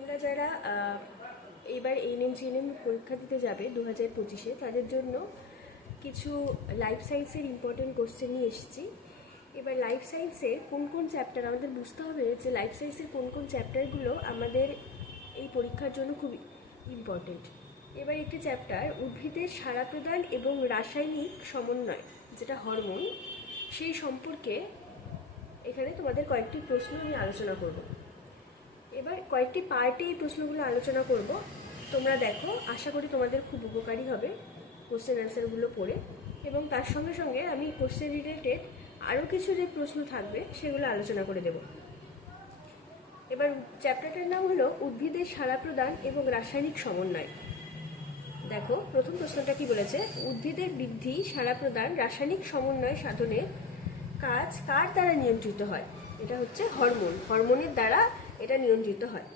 তোমরা যারা এবার এএনএম জিএনএম পরীক্ষা দিতে যাবে 2025-এ, তাদের জন্য কিছু লাইফ সায়েন্সের ইম্পর্টেন্ট কোশ্চেন নিয়ে এসেছি। এবার লাইফ সায়েন্সের কোন কোন চ্যাপ্টার আমাদের বুঝতে হবে, যে লাইফ সায়েন্সের কোন কোন চ্যাপ্টারগুলো আমাদের এই পরীক্ষার জন্য খুব ইম্পর্টেন্ট। এবার একটি চ্যাপ্টার উদ্ভিদের সাড়া প্রদান এবং রাসায়নিক সমন্বয়, যেটা হরমোন, সেই সম্পর্কে এখানে তোমাদের কয়েকটি প্রশ্ন আমি আলোচনা করব। এবার কয়েকটি পার্টে এই প্রশ্নগুলো আলোচনা করব। তোমরা দেখো, আশা করি তোমাদের খুব উপকারী হবে কোশ্চেন অ্যান্সারগুলো পড়ে, এবং তার সঙ্গে সঙ্গে আমি কোশ্চেন রিলেটেড আরও কিছু যে প্রশ্ন থাকবে সেগুলো আলোচনা করে দেব। এবার চ্যাপ্টারটার নাম হলো উদ্ভিদের সাড়া প্রদান এবং রাসায়নিক সমন্বয়। দেখো, প্রথম প্রশ্নটা কি বলেছে, উদ্ভিদের বৃদ্ধি, সাড়া প্রদান, রাসায়নিক সমন্বয় সাধনের কাজ কার দ্বারা নিয়ন্ত্রিত হয়? এটা হচ্ছে হরমোনের দ্বারা এটা নিয়ন্ত্রিত হয়।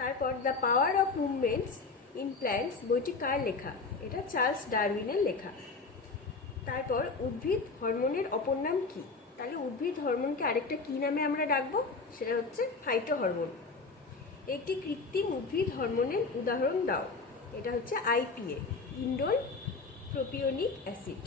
তারপর the power of movements in plants বইটি কার লেখা? এটা চার্লস ডারউইনের লেখা। তারপর উদ্ভিদ হরমোনের অপর নাম কি? তাহলে উদ্ভিদ হরমোনকে আরেকটা কি নামে আমরা ডাকবো? সেটা হচ্ছে ফাইটো হরমোন। একটি কৃত্রিম উদ্ভিদ হরমোনের উদাহরণ দাও। এটা হচ্ছে আইপিএ, ইন্ডোল প্রোপিওনিক অ্যাসিড।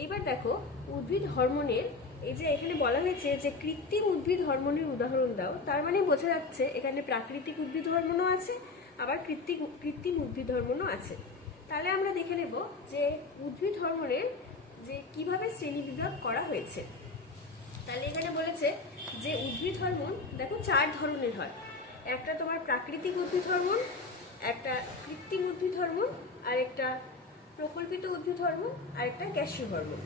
এইবার দেখো, উদ্ভিদ হরমোনের এই যে এখানে বলা হয়েছে যে কৃত্রিম উদ্ভিদ হরমোনের উদাহরণ দাও, তার মানে বোঝা যাচ্ছে এখানে প্রাকৃতিক উদ্ভিদ হরমোনও আছে, আবার কৃত্রিম উদ্ভিদ হরমোনও আছে। তাহলে আমরা দেখে নেব যে উদ্ভিদ হরমোনের যে কিভাবে শ্রেণীবিভাগ করা হয়েছে। তাহলে এখানে বলেছে যে উদ্ভিদ হরমোন দেখো 4 ধরনের হয়। একটা তোমার প্রাকৃতিক উদ্ভিদ হরমোন, একটা কৃত্রিম উদ্ভিদ হরমোন, আর একটা প্রকল্পিত উদ্ভিদ হরমোন, আর একটা গ্যাসীয় হরমোন।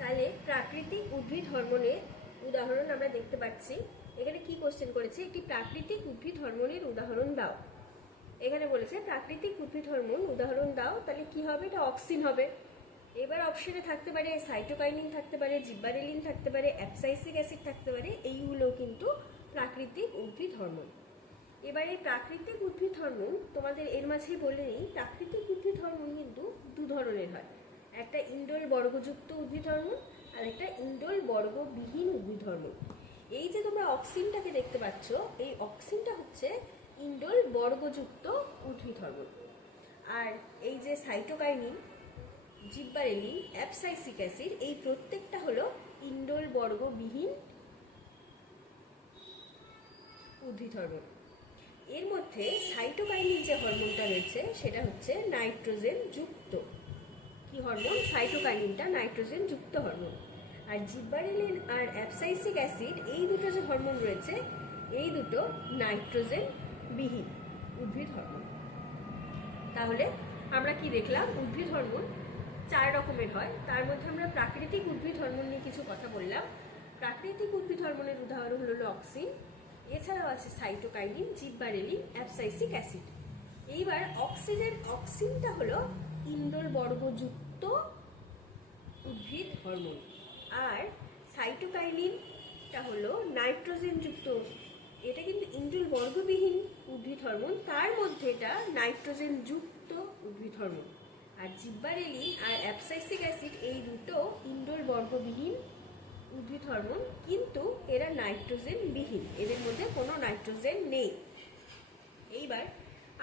তাহলে প্রাকৃতিক উদ্ভিদ হরমোনের উদাহরণ আমরা দেখতে পাচ্ছি। এখানে কি কোশ্চেন করেছে, একটি প্রাকৃতিক উদ্ভিদ হরমোনের উদাহরণ দাও। এখানে বলেছে প্রাকৃতিক উদ্ভিদ হরমোন উদাহরণ দাও, তাহলে কি হবে? এটা অক্সিন হবে। এবার অপশনে থাকতে পারে সাইটোকাইনিন, থাকতে পারে জিব্বারেলিন, থাকতে পারে অ্যাবসাইসিক অ্যাসিড, থাকতে পারে, এইগুলো কিন্তু প্রাকৃতিক উদ্ভিদ হরমোন। এবার এই প্রাকৃতিক উদ্ভিদ হরমোন তোমাদের এর মাঝেই বলে নিই, প্রাকৃতিক উদ্ভিদ হরমোন কিন্তু 2 ধরনের হয়। একটা ইন্ডোল বর্গযুক্ত উদ্ভিদ হরমোন, আর একটা ইন্ডোল বর্গবিহীন উদ্ভিদ হরমোন। এই যে তোমরা অক্সিনটাকে দেখতে পাচ্ছ, এই অক্সিনটা হচ্ছে ইন্ডোল বর্গযুক্ত উদ্ভিদ হরমোন। আর এই যে সাইটোকাইনিন, জিব্বারেলিন, অ্যাবসাইসিক অ্যাসিড, এই প্রত্যেকটা হলো ইন্ডোল বর্গবিহীন উদ্ভিদ হরমোন। এর মধ্যে সাইটোকাইনিন যে হরমোনটা রয়েছে সেটা হচ্ছে নাইট্রোজেন যুক্ত কি হরমোন? সাইটোকাইনিনটা নাইট্রোজেন যুক্ত হরমোন। আর জিব্বারেলিন আর অ্যাবসাইসিক অ্যাসিড, এই দুটো যে হরমোন রয়েছে, এই দুটো নাইট্রোজেন বিহীন উদ্ভিদ হরমোন। তাহলে আমরা কি দেখলাম, উদ্ভিদ হরমোন 4 রকমের হয়। তার মধ্যে আমরা প্রাকৃতিক উদ্ভিদ হরমোন নিয়ে কিছু কথা বললাম। প্রাকৃতিক উদ্ভিদ হরমোনের উদাহরণ হলো অক্সিন, এছাড়াও আছে সাইটোকাইনিন, জিব্বারেলিন, অ্যাবসাইসিক অ্যাসিড। এইবার অক্সিনটা হলো ইন্ডোল বর্গযুক্ত উদ্ভিদ হরমোন, আর সাইটোকাইনিনটা হলো নাইট্রোজেন যুক্ত। এটা কিন্তু ইন্ডোল বর্গবিহীন উদ্ভিদ হরমোন, তার মধ্যে এটা নাইট্রোজেন যুক্ত উদ্ভিদ হরমোন। আর জিব্বারেলিন আর অ্যাবসাইসিক অ্যাসিড, এই দুটো ইন্ডোল বর্গবিহীন উদ্ভিদ হরমোন, কিন্তু এরা নাইট্রোজেন বিহীন, এদের মধ্যে কোনো নাইট্রোজেন নেই। এইবার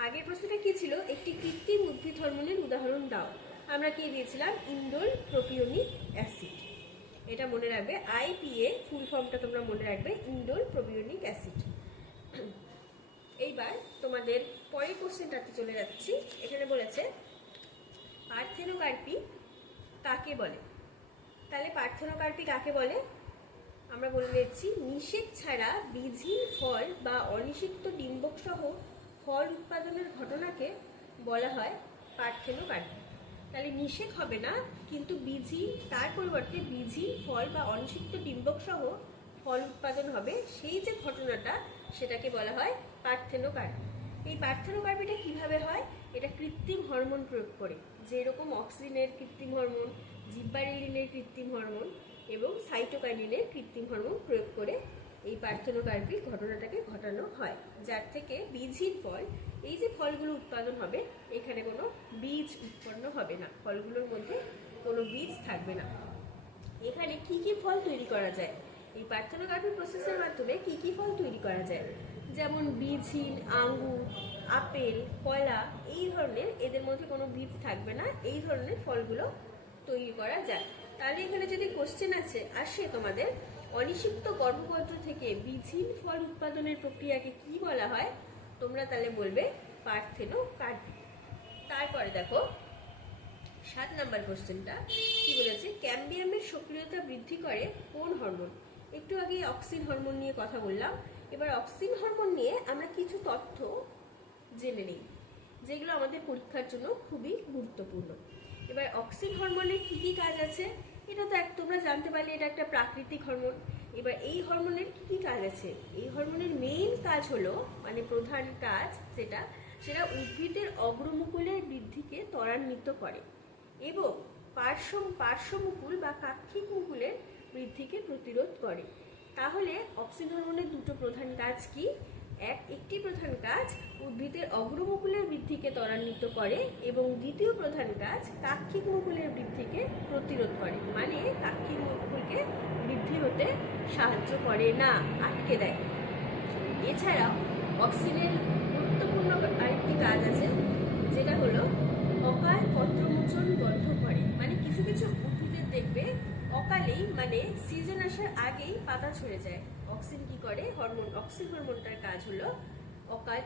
আগের প্রশ্নটা কি ছিল, একটি কৃত্রিম উদ্ভিদ হরমোনের উদাহরণ দাও। আমরা কি দিয়েছিলাম? Indole propionic acid. এটা মনে রাখবে, আইপিএ ফুল ফর্মটা তোমরা মনে রাখবে, ইন্ডোল প্রোপিওনিক অ্যাসিড। এইবার তোমাদের পরের কোশ্চেনটাতে চলে যাচ্ছি। এখানে বলেছে পার্থেনোকার্পি কাকে বলে? তাহলে পার্থেনোকার্পি কাকে বলে আমরা বলে দিচ্ছি, নিষেক ছাড়া বীজহীন ফল বা অনিষিক্ত ডিম্বক সহ ফল উৎপাদনের ঘটনাকে বলা হয় পার্থেনোকার্পি। তাহলে নিষেক হবে না, কিন্তু বীজহীন, তার পরিবর্তে বীজহীন ফল বা অনিষিক্ত ডিম্বক সহ ফল উৎপাদন হবে, সেই যে ঘটনাটা, সেটাকে বলা হয় পার্থেনোকার্পি। এই পার্থেনোকার্পিটা কিভাবে হয়? এটা কৃত্রিম হরমোন প্রয়োগ করে, যেরকম অক্সিনের কৃত্রিম হরমোন, জিব্বারেলিনের কৃত্রিম হরমোন এবং সাইটোকাইনিনের কৃত্রিম হরমোন প্রয়োগ করে এই পার্থেনোকার্পি ঘটনাটাকে ঘটানো হয়, যার থেকে বীজহীন ফল, এই যে ফলগুলো উৎপাদন হবে, এখানে কোনো বীজ উৎপন্ন হবে না, ফলগুলোর মধ্যে কোনো বীজ থাকবে না। এখানে কি কি ফল তৈরি করা যায়, এই পার্থেনোগ্রাফি প্রসেসের মাধ্যমে কি কি ফল তৈরি করা যায়, যেমন বীজহীন আঙ্গুর, আপেল, কলা, এই ধরনের, এদের মধ্যে কোনো বীজ থাকবে না, এই ধরনের ফলগুলো তৈরি করা যায়। তাহলে এখানে যদি কোশ্চেন আসে তোমাদের, অনিষিক্ত গর্ভপত্র থেকে বীজহীন ফল উৎপাদনের প্রক্রিয়াকে কি বলা হয়, তোমরা তাহলে বলবে পার্থেনোগ্রাফি। তারপরে দেখো 7 নম্বর কোশ্চেনটা কি বলেছে, ক্যাম্বিয়ামের সক্রিয়তা বৃদ্ধি করে কোন হরমোন। একটু আগে অক্সিন হরমোন নিয়ে কথা বললাম, এবার অক্সিন হরমোন নিয়ে আমরা কিছু তথ্য জেনে নিই যেগুলো আমাদের পরীক্ষার জন্য খুবই গুরুত্বপূর্ণ। এবার অক্সিন হরমোনের কি কি কাজ আছে, এটা তো তোমরা জানতে পারলে এটা একটা প্রাকৃতিক হরমোন। এবার এই হরমোনের কি কি কাজ আছে, এই হরমোনের মেইন কাজ হলো, মানে প্রধান কাজ সেটা উদ্ভিদের অগ্রমুকুলের বৃদ্ধিকে ত্বরান্বিত করে এবং পার্শ্বমুকুল বা কাক্ষিক মুকুলের বৃদ্ধিকে প্রতিরোধ করে। তাহলে অক্সিন হরমোনের দুটো প্রধান কাজ কি, একটি প্রধান কাজ উদ্ভিদের অগ্রমুকুলের বৃদ্ধিকে ত্বরান্বিত করে এবং দ্বিতীয় প্রধান কাজ কাক্ষিক মুকুলের বৃদ্ধিকে প্রতিরোধ করে, মানে কাক্ষিক মুকুলকে বৃদ্ধি হতে সাহায্য করে না, আটকে দেয়। এছাড়াও অক্সিনের গুরুত্বপূর্ণ আরেকটি কাজ আছে, যেটা হলো অকাল পত্রমোচন বন্ধ করে। মানে কিছু কিছু উদ্ভিদের দেখবে অকালেই, মানে সিজন আসার আগেই পাতা ঝরে যায়। অক্সিন কি করে, অক্সিন হরমোনটার কাজ হলো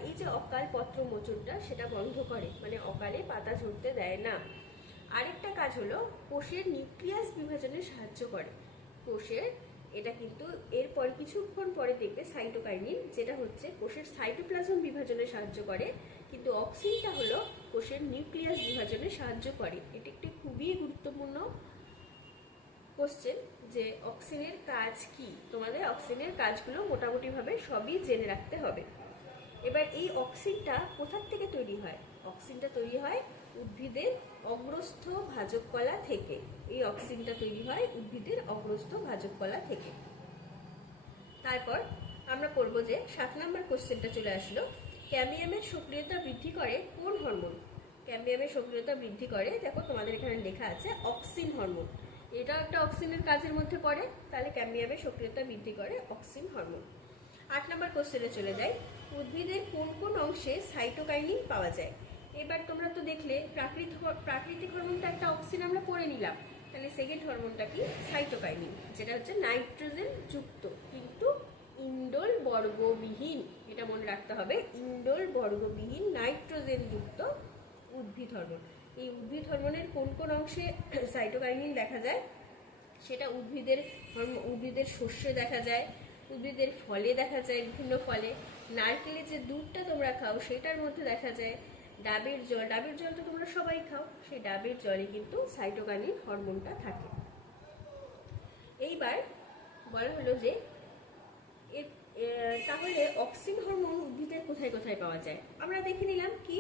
এই যে অকাল পত্রমোচনটা সেটা বন্ধ করে, মানে অকালে পাতা ঝরতে দেয় না। আরেকটা কাজ হলো কোষের নিউক্লিয়াস বিভাজনে সাহায্য করে। কোষের এটা কিন্তু এরপর কিছুক্ষণ পরে দেখবে সাইটোকাইনিন, যেটা হচ্ছে কোষের সাইটোপ্লাজম বিভাজনে সাহায্য করে, কিন্তু অক্সিনটা হলো কোষের নিউক্লিয়াস বিভাজনে সাহায্য করে। এটি একটি খুবই গুরুত্বপূর্ণ কোশ্চেন যে অক্সিনের কাজ কি, তোমাদের অক্সিনের কাজগুলো মোটামুটিভাবে সবই জেনে রাখতে হবে। এবার এই অক্সিনটা কোথার থেকে তৈরি হয়, অক্সিনটা তৈরি হয় উদ্ভিদের অগ্রস্থ ভাজক কলা থেকে। এই অক্সিনটা তৈরি হয় উদ্ভিদের অগ্রস্থ ভাজক কলা থেকে। তারপর আমরা করব যে 7 নম্বর কোশ্চেনটা চলে আসলো, ক্যাম্বিয়ামের সক্রিয়তা বৃদ্ধি করে কোন হরমোন। ক্যাম্বিয়ামের সক্রিয়তা বৃদ্ধি করে, দেখো তোমাদের এখানে লেখা আছে অক্সিন হরমোন, এটা একটা অক্সিনের কাজের মধ্যে পড়ে, তাহলে ক্যাম্বিয়ামের সক্রিয়তা বৃদ্ধি করে অক্সিন হরমোন। 8 নম্বর কোশ্চেনে চলে যাই, উদ্ভিদের কোন কোন অংশে সাইটোকাইনিন পাওয়া যায়। এবার তোমরা তো দেখলে প্রাকৃতিক হরমোনটা একটা অক্সিন আমরা পড়ে নিলাম, তাহলে সেকেন্ড হরমোনটা কি, সাইটোকাইনিন, যেটা হচ্ছে নাইট্রোজেন যুক্ত কিন্তু ইন্ডোল বর্গবিহীন, এটা মনে রাখতে হবে, ইন্ডোল বর্গবিহীন নাইট্রোজেন যুক্ত উদ্ভিদ হরমোন। এই উদ্ভিদ হরমোনের কোন কোন অংশে সাইটোকাইনিন দেখা যায়, সেটা উদ্ভিদের শস্যে দেখা যায়, উদ্ভিদের ফলে দেখা যায়, বিভিন্ন ফলে, নারকেলের যে দুধটা তোমরা খাও সেটার মধ্যে দেখা যায়, ডাবের জল তো তোমরা সবাই খাও, সেই ডাবের জলে কিন্তু সাইটোকাইনিন হরমোনটা থাকে। এইবার বলা হলো যে তাহলে অক্সিন হরমোন উদ্ভিদের কোথায় কোথায় পাওয়া যায়। আমরা দেখে নিলাম কি,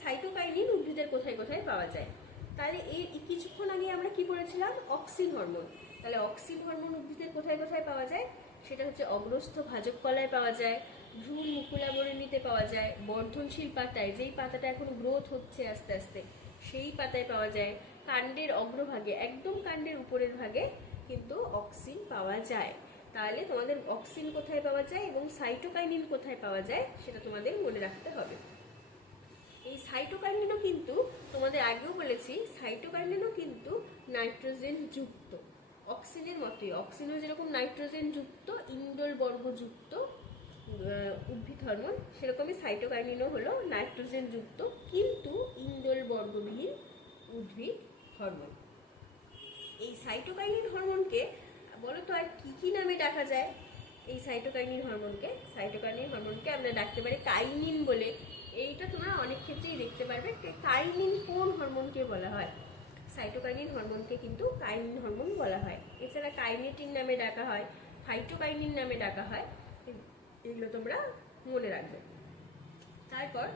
সাইটোকাইনিন উদ্ভিদের কোথায় কোথায় পাওয়া যায়। তাহলে এই কিছুক্ষণ আগে আমরা কি পড়েছিলাম, অক্সিন হরমোন। তাহলে অক্সিন হরমোন উদ্ভিদের কোথায় কোথায় পাওয়া যায়, সেটা হচ্ছে অগ্রস্থ ভাজক কলায় পাওয়া যায়, ভ্রূণ মুকুলাবরণীতে পাওয়া যায়, বর্ধনশীল পাতায়, যেই পাতাটা এখন গ্রোথ হচ্ছে আস্তে আস্তে সেই পাতায় পাওয়া যায়, কাণ্ডের অগ্রভাগে, একদম কাণ্ডের উপরের ভাগে কিন্তু অক্সিন পাওয়া যায়। তাহলে তোমাদের অক্সিন কোথায় পাওয়া যায় এবং সাইটোকাইনিন কোথায় পাওয়া যায় সেটা তোমাদের মনে রাখতে হবে। এই সাইটোকাইনিনও কিন্তু তোমাদের আগেও বলেছি, সাইটোকাইনিনও কিন্তু নাইট্রোজেন যুক্ত, অক্সিনের মতোই। অক্সিনও যেরকম নাইট্রোজেন যুক্ত ইন্ডোল বর্গযুক্ত উদ্ভিদ হরমোন, সেরকমই সাইটোকাইনিনও হলো নাইট্রোজেন যুক্ত কিন্তু ইন্ডোল বর্গবিহীন উদ্ভিদ হরমোন। এই সাইটোকাইনিন হরমোনকে বলো তো আর কি কি নামে ডাকা যায়। এই সাইটোকাইনিন হরমোনকে আমরা ডাকতে পারি কাইনিন বলে। এইটা তোমরা অনেক ক্ষেত্রেই দেখতে পারবে, কাইনিন কোন হরমোনকে বলা হয়, সাইটোকাইনিন হরমোনকে কিন্তু কাইনিন হরমোন বলা হয়। এছাড়া কাইনেটিন নামে ডাকা হয়, ফাইটোকাইনিন নামে ডাকা হয়, এগুলো তোমরা মনে রাখবে। তারপর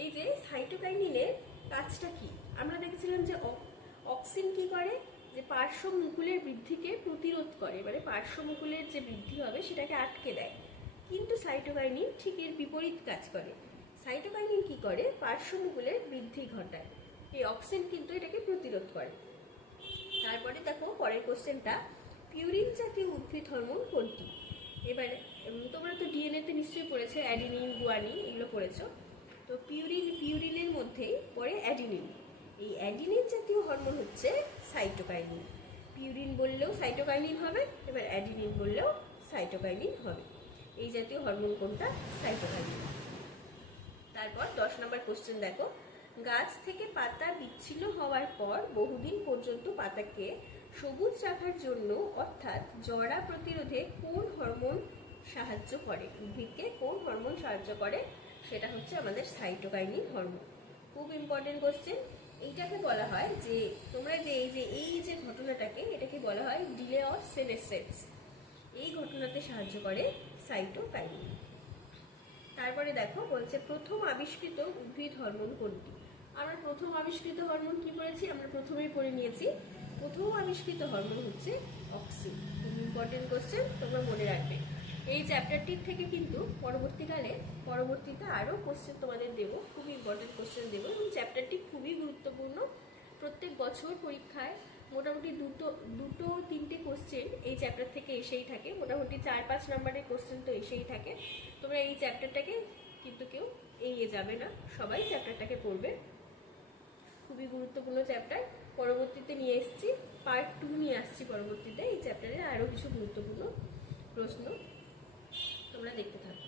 এই যে সাইটোকাইনিনের কাজটা কি, আমরা দেখেছিলাম যে অক্সিন কি করে, যে পার্শ্বমুকুলের বৃদ্ধিকে প্রতিরোধ করে, মানে পার্শ্বমুকুলের যে বৃদ্ধি হবে সেটাকে আটকে দেয়, কিন্তু সাইটোকাইনিন ঠিক এর বিপরীত কাজ করে। সাইটোকাইনিন কি করে, পার্শ্বমুকুলের বৃদ্ধি ঘটায়, এই অক্সিন কিন্তু এটাকে প্রতিরোধ করে। তারপরে দেখো পরের কোশ্চেনটা, পিউরিন জাতীয় উদ্ভিদ হরমোন কোনটি? এবারে তোমরা তো ডিএনএতে নিশ্চয়ই পড়েছো, অ্যাডিনিন, গুয়ানিন এগুলো পড়েছো। তো পিউরিনের মধ্যেই পড়ে অ্যাডিনিন। এই অ্যাডিনিন জাতীয় হরমোন হচ্ছে সাইটোকাইনিন। পিউরিন বললেও সাইটোকাইনিন হবে, এবার অ্যাডিনিন বললেও সাইটোকাইনিন হবে। এই জাতীয় হরমোন কোনটা? সাইটোকাইনিন। তারপর 10 নম্বর কোশ্চেন দেখো, গাছ থেকে পাতা বিচ্ছিন্ন হওয়ার পর বহুদিন পর্যন্ত পাতাকে সবুজ রাখার জন্য অর্থাৎ জরা প্রতিরোধে কোন হরমোন সাহায্য করে? উদ্ভিদকে কোন হরমোন সাহায্য করে? সেটা হচ্ছে আমাদের সাইটোকাইনিন হরমোন। খুব ইম্পর্টেন্ট কোশ্চেন। এইটাকে বলা হয় যে তোমরা যে এই যে ঘটনাটাকে, এটাকে বলা হয় ডিলে অফ সেনেসেন্স। এই ঘটনাতে সাহায্য করে সাইটোকাইনিন। তারপরে দেখো বলছে প্রথম আবিষ্কৃত উদ্ভিদ হরমোন কোনটি? আমরা প্রথম আবিষ্কৃত হরমোন কি পড়েছি? আমরা প্রথমেই পড়ে নিয়েছি। প্রথম আবিষ্কৃত হরমোন হচ্ছে অক্সিন। খুব ইম্পর্টেন্ট কোশ্চেন, তোমরা মনে রাখবে। এই চ্যাপ্টারটির থেকে কিন্তু পরবর্তীতে আরও কোশ্চেন তোমাদের দেবো, খুব ইম্পর্টেন্ট কোশ্চেন দেবো, এবং চ্যাপ্টারটি খুবই গুরুত্বপূর্ণ। প্রত্যেক বছর পরীক্ষায় মোটামুটি দুটো তিনটে কোশ্চেন এই চ্যাপ্টার থেকে এসেই থাকে, মোটামুটি 4-5 নম্বরের কোশ্চেন তো এসেই থাকে। তোমরা এই চ্যাপ্টারটাকে কিন্তু কেউ এড়িয়ে যাবে না, সবাই চ্যাপ্টারটাকে পড়বে। খুবই গুরুত্বপূর্ণ চ্যাপ্টার। পরবর্তীতে নিয়ে এসেছি পার্ট 2 নিয়ে আসছি পরবর্তীতে। এই চ্যাপ্টারে আরও কিছু গুরুত্বপূর্ণ প্রশ্ন তোমরা দেখতে থাকো।